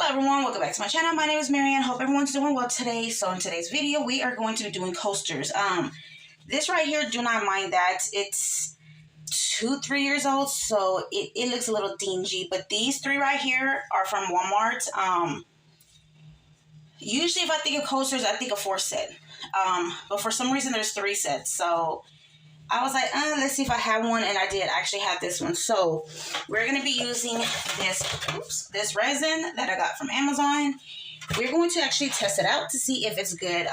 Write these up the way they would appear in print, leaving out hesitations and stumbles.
Hello everyone, welcome back to my channel. My name is Marianne. Hope everyone's doing well today. So in today's video, we are going to be doing coasters. This right here, do not mind that. It's 2-3 years old, so it looks a little dingy. But these three right here are from Walmart. Usually if I think of coasters, I think of 4 set. But for some reason, there's 3 sets. So I was like, let's see if I have one, and I did actually have this one. So we're going to be using this resin that I got from Amazon. We're going to actually test it out to see if it's good.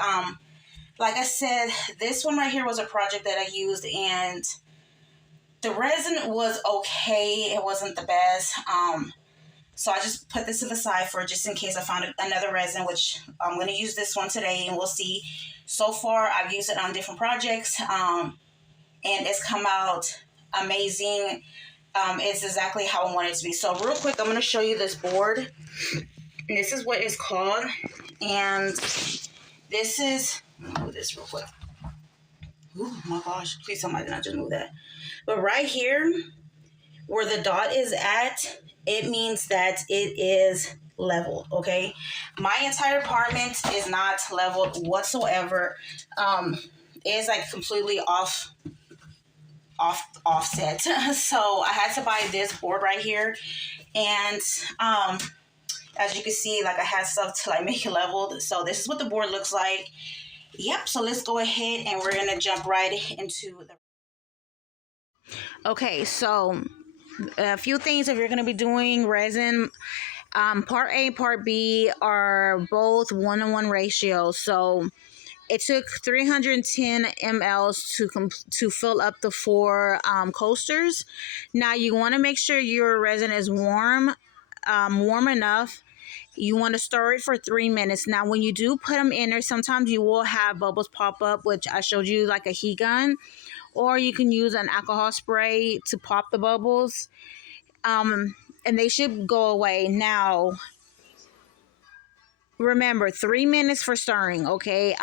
Like I said, this one right here was a project that I used, and the resin was okay. It wasn't the best. So I just put this to the side for just in case I found another resin, which I'm going to use this one today, and we'll see. So far, I've used it on different projects. And it's come out amazing. It's exactly how I want it to be. So real quick, I'm going to show you this board. And this is what it's called. And this is, move this real quick. Oh my gosh, please tell me I did not just move that. But right here, where the dot is at, it means that it is leveled, okay? My entire apartment is not leveled whatsoever. It's like completely offset. So I had to buy this board right here, and as you can see, like I had stuff to like make it leveled. So this is what the board looks like. Yep. So let's go ahead and we're gonna jump right into the. Okay, so a few things if you're gonna be doing resin. Part A, Part B are both 1-to-1 ratio. So it took 310 mLs to fill up the 4 coasters. Now you want to make sure your resin is warm enough. You want to stir it for 3 minutes. Now when you do put them in there, sometimes you will have bubbles pop up, which I showed you, like a heat gun, or you can use an alcohol spray to pop the bubbles, and they should go away. Now remember, 3 minutes for stirring, okay?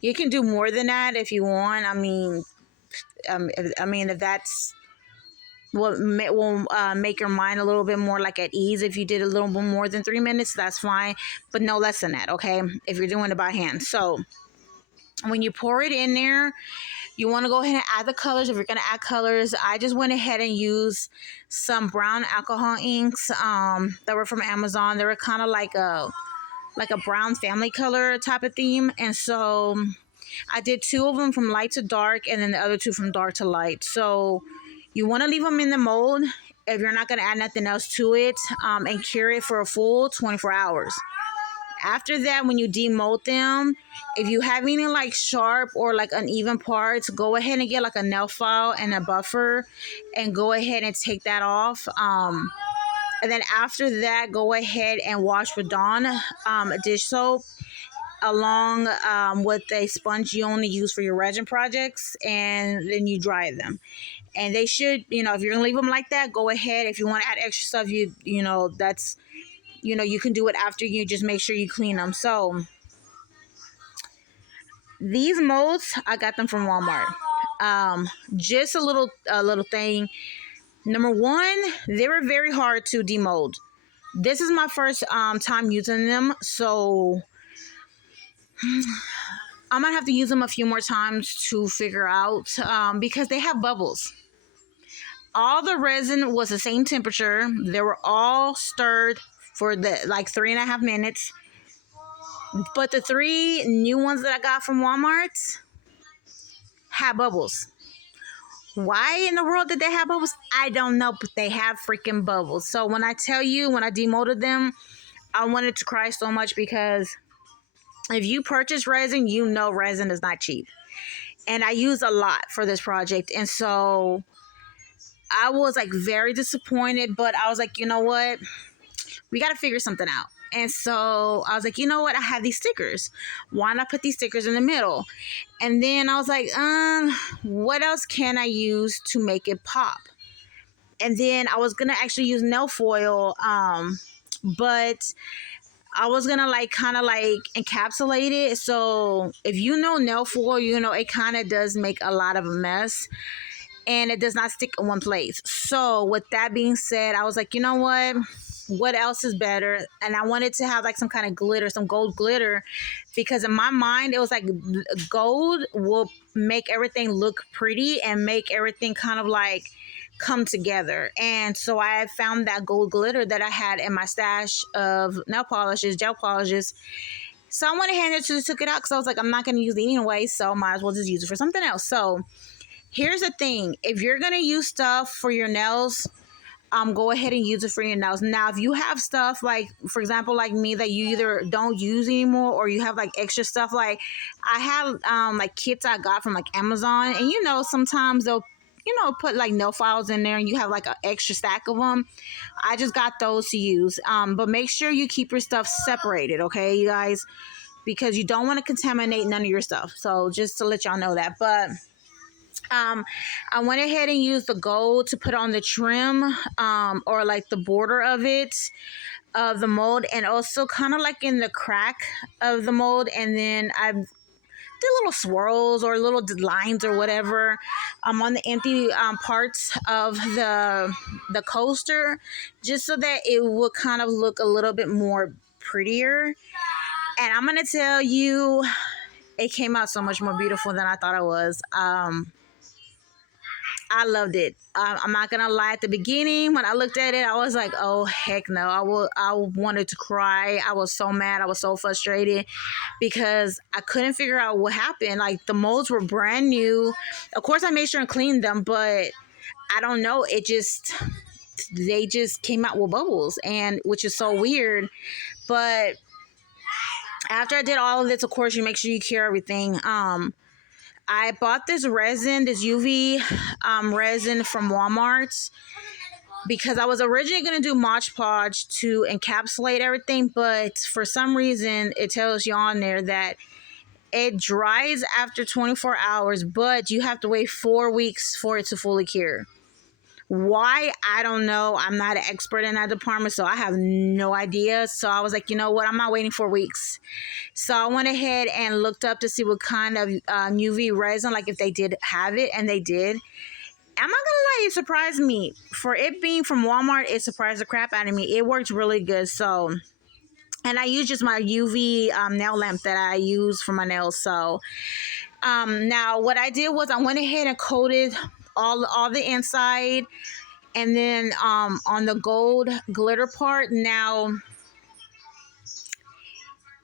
You can do more than that if you want. I mean, if that's what will make your mind a little bit more like at ease. If you did a little bit more than 3 minutes, that's fine, but no less than that, okay? If you're doing it by hand. So when you pour it in there, you want to go ahead and add the colors. If you're going to add colors, I just went ahead and used some brown alcohol inks that were from Amazon. They were kind of like a brown family color type of theme. And so I did 2 of them from light to dark, and then the other 2 from dark to light. So you want to leave them in the mold if you're not going to add nothing else to it, and cure it for a full 24 hours. After that, when you demold them, if you have any like sharp or like uneven parts, go ahead and get like a nail file and a buffer and go ahead and take that off. And then after that, go ahead and wash with Dawn dish soap along with a sponge you only use for your resin projects, and then you dry them. And they should, if you're gonna leave them like that, go ahead. If you want to add extra stuff, that's, you can do it after. You just make sure you clean them. So these molds, I got them from Walmart. Just a little thing. Number 1, they were very hard to demold. This is my first time using them, so I might have to use them a few more times to figure out, because they have bubbles. All the resin was the same temperature. They were all stirred for like 3.5 minutes. But the 3 new ones that I got from Walmart had bubbles. Why in the world did they have bubbles? I don't know, but they have freaking bubbles. So when I tell you, when I demolded them, I wanted to cry so much, because if you purchase resin, resin is not cheap. And I used a lot for this project. And so I was like very disappointed, but I was like, you know what? We got to figure something out. And so I was like, you know what? I have these stickers. Why not put these stickers in the middle? And then I was like, what else can I use to make it pop? And then I was going to actually use nail foil, but I was going to kind of encapsulate it. So if you know nail foil, it kind of does make a lot of a mess. And it does not stick in one place. So with that being said, I was like, you know what? what else is better, and I wanted to have like some kind of glitter, some gold glitter, because in my mind it was like gold will make everything look pretty and make everything kind of like come together. And so I found that gold glitter that I had in my stash of nail polishes, gel polishes. So I went ahead and just took it out because I was like, I'm not going to use it anyway, so might as well just use it for something else. So here's the thing: if you're going to use stuff for your nails, go ahead and use it for your nails. Now, if you have stuff like, for example, like me, that you either don't use anymore, or you have like extra stuff, like I have like kits I got from like Amazon, and sometimes they'll put like nail files in there, and you have like an extra stack of them. I just got those to use. But make sure you keep your stuff separated, okay, you guys, because you don't want to contaminate none of your stuff. So just to let y'all know that. But I went ahead and used the gold to put on the trim, or like the border of it, of the mold, and also kind of like in the crack of the mold. And then I did little swirls or little lines or whatever on the empty parts of the coaster, just so that it would kind of look a little bit more prettier. And I'm gonna tell you, it came out so much more beautiful than I thought it was. I loved it. I'm not gonna lie. At the beginning, when I looked at it, I was like, "Oh heck no!" I wanted to cry. I was so mad. I was so frustrated because I couldn't figure out what happened. Like, the molds were brand new. Of course, I made sure and cleaned them, but I don't know. They just came out with bubbles, and which is so weird. But after I did all of this, of course, you make sure you cure everything. I bought this resin, this UV resin from Walmart, because I was originally going to do Mod Podge to encapsulate everything, but for some reason it tells you on there that it dries after 24 hours, but you have to wait 4 weeks for it to fully cure. Why? I don't know. I'm not an expert in that department, so I have no idea. So I was like, you know what? I'm not waiting 4 weeks. So I went ahead and looked up to see what kind of UV resin, like if they did have it, and they did. I'm not gonna lie, it surprised me. For it being from Walmart, it surprised the crap out of me. It worked really good. So, and I use just my UV nail lamp that I use for my nails. So now what I did was I went ahead and coated all the inside, and then on the gold glitter part. Now,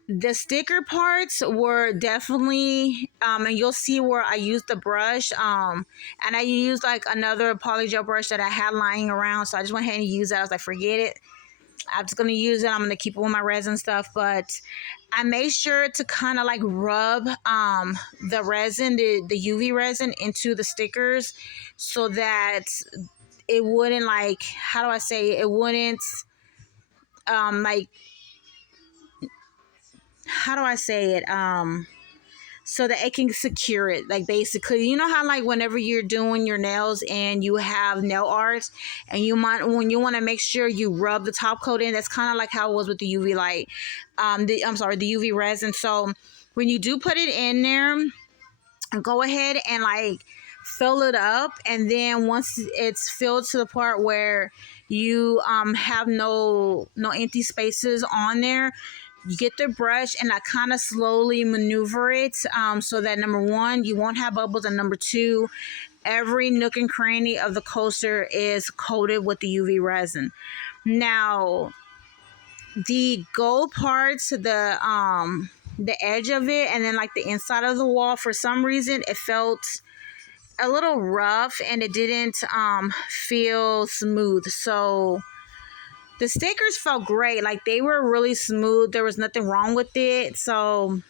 the sticker parts were definitely and you'll see where I used the brush, and I used like another poly gel brush that I had lying around, so I just went ahead and used it. I was like, forget it, I'm just gonna use it. I'm gonna keep it with my resin stuff. But I made sure to kind of like rub the resin, the UV resin, into the stickers, so that it wouldn't, like, how do I say it? It wouldn't like, how do I say it? So that it can secure it. Like, basically, you know how like whenever you're doing your nails and you have nail art, and when you want to make sure you rub the top coat in, that's kind of like how it was with the UV light. The UV resin. So when you do put it in there, go ahead and like fill it up, and then once it's filled to the part where you have no empty spaces on there, you get the brush and I kind of slowly maneuver it, so that number one, you won't have bubbles, and number two, every nook and cranny of the coaster is coated with the UV resin. Now, the gold parts, the edge of it, and then like the inside of the wall, for some reason it felt a little rough and it didn't feel smooth. So the stickers felt great. Like, they were really smooth. There was nothing wrong with it. So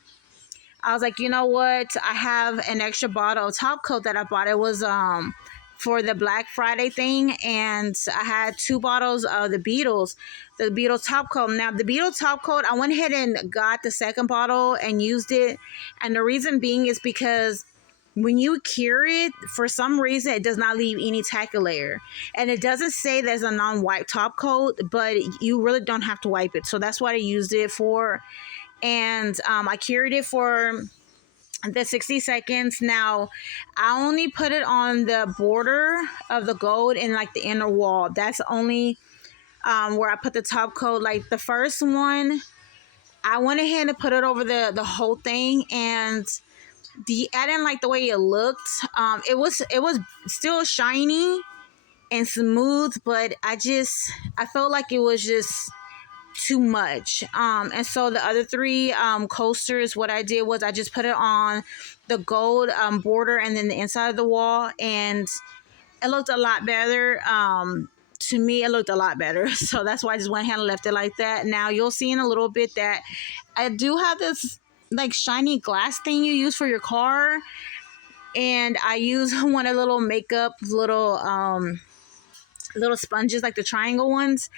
I was like, you know what? I have an extra bottle of top coat that I bought. It was for the Black Friday thing, and I had 2 bottles of the Beatles top coat. Now, the Beatles top coat, I went ahead and got the second bottle and used it. And the reason being is because when you cure it, for some reason, it does not leave any tacky layer. And it doesn't say there's a non-wipe top coat, but you really don't have to wipe it. So that's what I used it for. And I cured it for the 60 seconds. Now, I only put it on the border of the gold and like the inner wall. That's only where I put the top coat. Like the first one, I went ahead and put it over the whole thing, and I didn't like the way it looked. It was still shiny and smooth, but I felt like it was just too much. And so the other three coasters, what I did was I just put it on the gold border and then the inside of the wall, and it looked a lot better. To me, it looked a lot better. So that's why I just went ahead and left it like that. Now you'll see in a little bit that I do have this like shiny glass thing you use for your car, and I use one of the little makeup little sponges, like the triangle ones,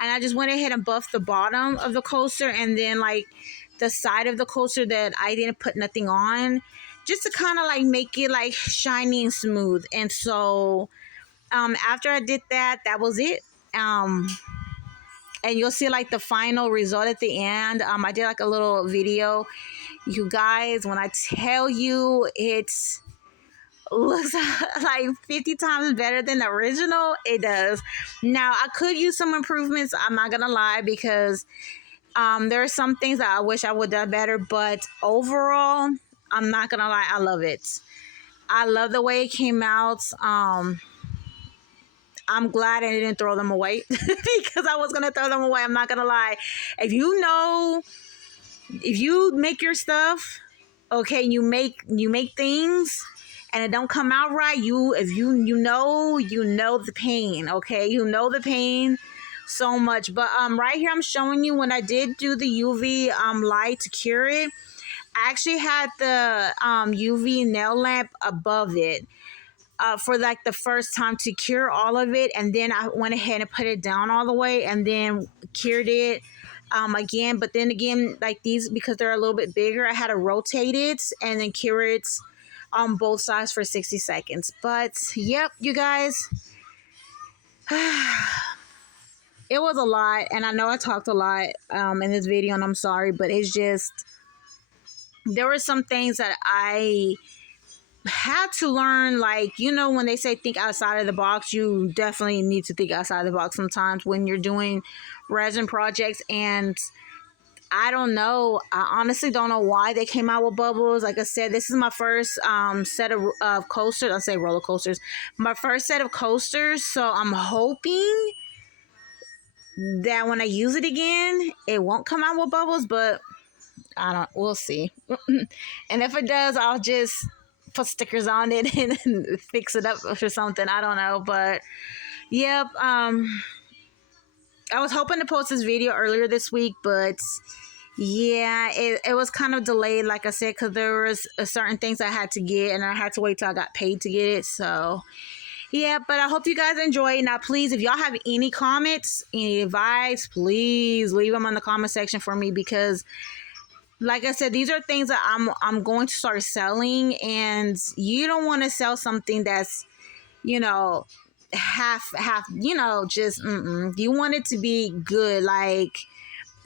and I just went ahead and buffed the bottom of the coaster and then like the side of the coaster that I didn't put nothing on, just to kind of like make it like shiny and smooth. And so after I did that, that was it. And you'll see like the final result at the end. I did like a little video. You guys, when I tell you it's looks like 50 times better than the original, it does. Now I could use some improvements, I'm not gonna lie, because there are some things that I wish I would have done better, but overall, I'm not gonna lie, I love it. I love the way it came out. I'm glad I didn't throw them away because I was gonna throw them away. I'm not gonna lie. If you make your stuff, okay, you make things and it don't come out right, if you know the pain, okay? You know the pain so much. But right here I'm showing you when I did do the UV light to cure it. I actually had the UV nail lamp above it for like the first time to cure all of it, and then I went ahead and put it down all the way and then cured it again. But then again, like these, because they're a little bit bigger, I had to rotate it and then cure it on both sides for 60 seconds. But yep, you guys, it was a lot, and I know I talked a lot in this video, and I'm sorry, but it's just, there were some things that I had to learn. Like, when they say think outside of the box, you definitely need to think outside of the box sometimes when you're doing resin projects. And I don't know. I honestly don't know why they came out with bubbles. Like I said, this is my first set of coasters. I say roller coasters. My first set of coasters. So I'm hoping that when I use it again, it won't come out with bubbles. But we'll see. And if it does, I'll just put stickers on it and fix it up or something. I don't know. But yep. I was hoping to post this video earlier this week, but yeah, it was kind of delayed, like I said, because there was certain things I had to get, and I had to wait till I got paid to get it. So yeah, but I hope you guys enjoy. Now, please, if y'all have any comments, any advice, please leave them in the comment section for me, because like I said, these are things that I'm going to start selling, and you don't want to sell something that's, half, just you want it to be good, like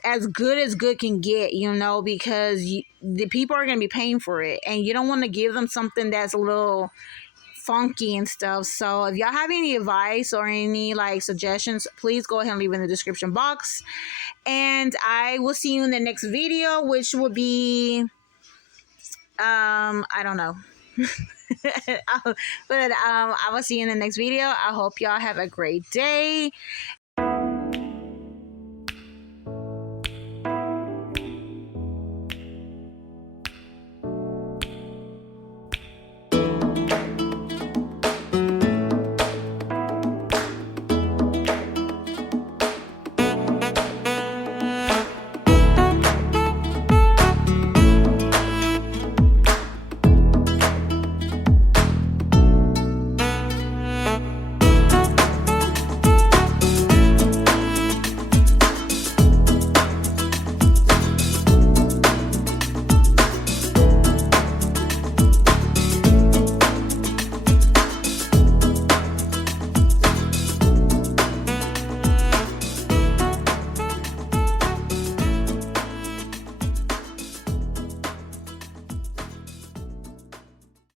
as good can get, because the people are going to be paying for it, and you don't want to give them something that's a little funky and stuff. So if y'all have any advice or any like suggestions, please go ahead and leave in the description box, and I will see you in the next video, which will be I don't know. But I will see you in the next video. I hope y'all have a great day,